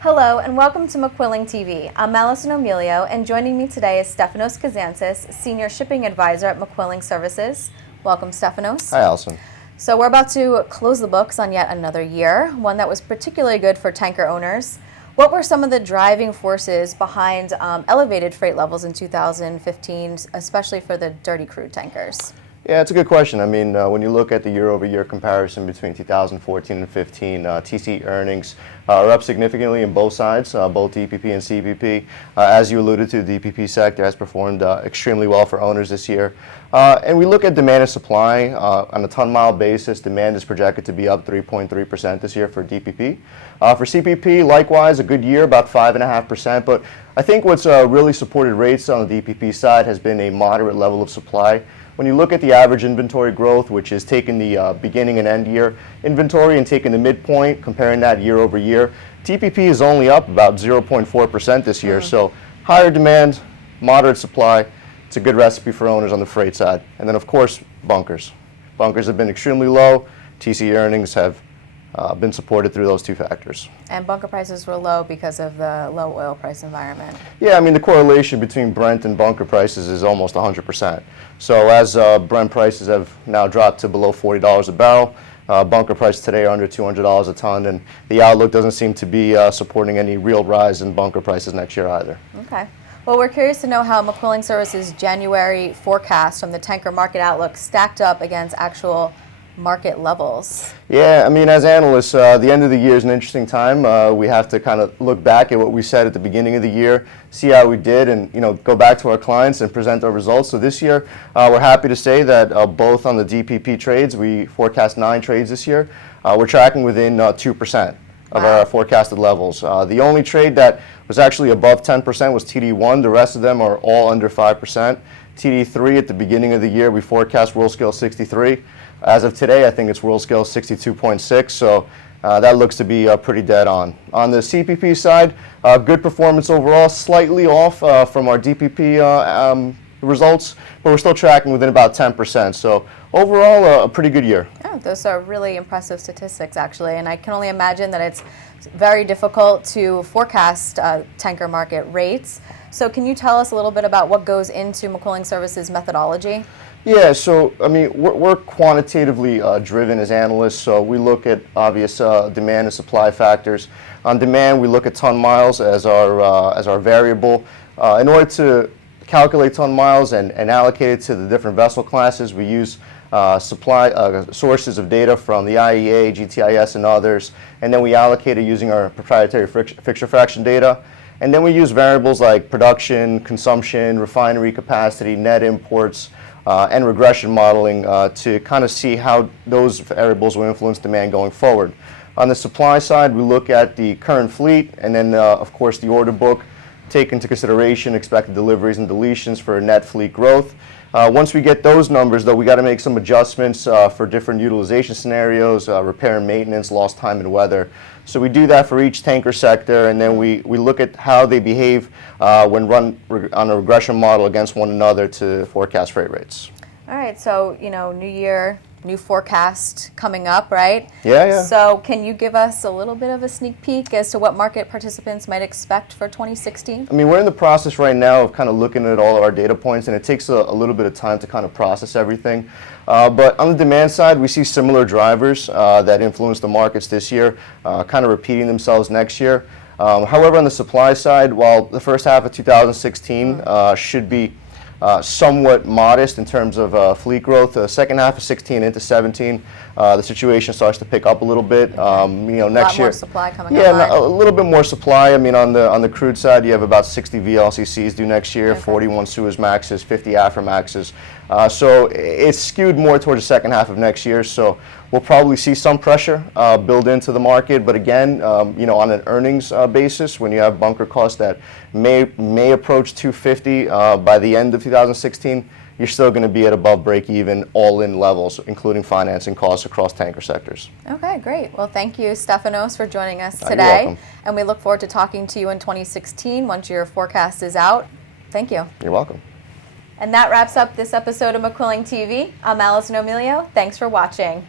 Hello and welcome to McQuilling TV. I'm Allison Emilio and joining me today is Stefanos Kazantzis, Senior Shipping Advisor at McQuilling Services. Welcome, Stefanos. Hi, Allison. So we're about to close the books on yet another year, one that was particularly good for tanker owners. What were some of the driving forces behind elevated freight levels in 2015, especially for the dirty crude tankers? Yeah, it's a good question. I mean, when you look at the year-over-year comparison between 2014 and 15, TC earnings are up significantly in both sides, both DPP and CPP. As you alluded to, the DPP sector has performed extremely well for owners this year. And we look at demand and supply on a ton-mile basis. Demand is projected to be up 3.3% this year for DPP. For CPP, likewise, a good year, about 5.5%. But I think what's really supported rates on the DPP side has been a moderate level of supply. When you look at the average inventory growth, which is taking the beginning and end year inventory and taking the midpoint, comparing that year over year, TPP is only up about 0.4% this year. So higher demand, moderate supply. It's a good recipe for owners on the freight side. And then, of course, bunkers. Bunkers have been extremely low. TC earnings have been supported through those two factors. And bunker prices were low because of the low oil price environment. Yeah, I mean, the correlation between Brent and bunker prices is almost 100%. So as Brent prices have now dropped to below $40 a barrel, bunker prices today are under $200 a ton, and the outlook doesn't seem to be supporting any real rise in bunker prices next year either. Okay. Well, we're curious to know how McQuilling Services' January forecast from the tanker market outlook stacked up against actual market levels. Yeah, I mean, as analysts, the end of the year is an interesting time. We have to kind of look back at what we said at the beginning of the year, see how we did, and go back to our clients and present our results. So this year, we're happy to say that both on the DPP trades, we forecast 9 trades this year. We're tracking within 2% of our forecasted levels. The only trade that was actually above 10% was TD1. The rest of them are all under 5%. TD3 at the beginning of the year, we forecast world scale 63. As of today, I think it's world scale 62.6, so that looks to be pretty dead on. On the CPP side, good performance overall, slightly off from our DPP results, but we're still tracking within about 10%. So overall, a pretty good year. Yeah, those are really impressive statistics, actually, and I can only imagine that it's very difficult to forecast tanker market rates. So can you tell us a little bit about what goes into McQuilling Services' methodology? Yeah, so I mean, we're quantitatively driven as analysts, so we look at obvious demand and supply factors. On demand, we look at ton miles as our variable. In order to calculate ton miles and allocate it to the different vessel classes, we use sources of data from the IEA, GTIS, and others, and then we allocate it using our proprietary fixture fraction data. And then we use variables like production, consumption, refinery capacity, net imports, and regression modeling to kind of see how those variables will influence demand going forward. On the supply side, we look at the current fleet and then, of course, the order book, take into consideration expected deliveries and deletions for net fleet growth. Once we get those numbers, though, we got to make some adjustments for different utilization scenarios, repair and maintenance, lost time and weather. So we do that for each tanker sector, and then we look at how they behave when run on a regression model against one another to forecast freight rates. All right, so, new year, new forecast coming up, right? Yeah. So can you give us a little bit of a sneak peek as to what market participants might expect for 2016? I mean, we're in the process right now of kind of looking at all of our data points, and it takes a little bit of time to kind of process everything. But on the demand side, we see similar drivers that influence the markets this year, kind of repeating themselves next year. However, on the supply side, while the first half of 2016 should be somewhat modest in terms of fleet growth, the second half of 16 into 17, the situation starts to pick up a little bit. Next year, a lot more supply coming online. Yeah, a little bit more supply. I mean, on the crude side, you have about 60 VLCCs due next year, 41 Suezmaxes, 50 Aframaxes. So it's skewed more towards the second half of next year. So we'll probably see some pressure build into the market. But again, on an earnings basis, when you have bunker costs that may approach 250 by the end of 2016, you're still going to be at above break-even all-in levels, including financing costs across tanker sectors. Okay, great. Well, thank you, Stefanos, for joining us You're today. welcome. And we look forward to talking to you in 2016 once your forecast is out. Thank you. You're welcome. And that wraps up this episode of McQuilling TV. I'm Allison Emilio. Thanks for watching.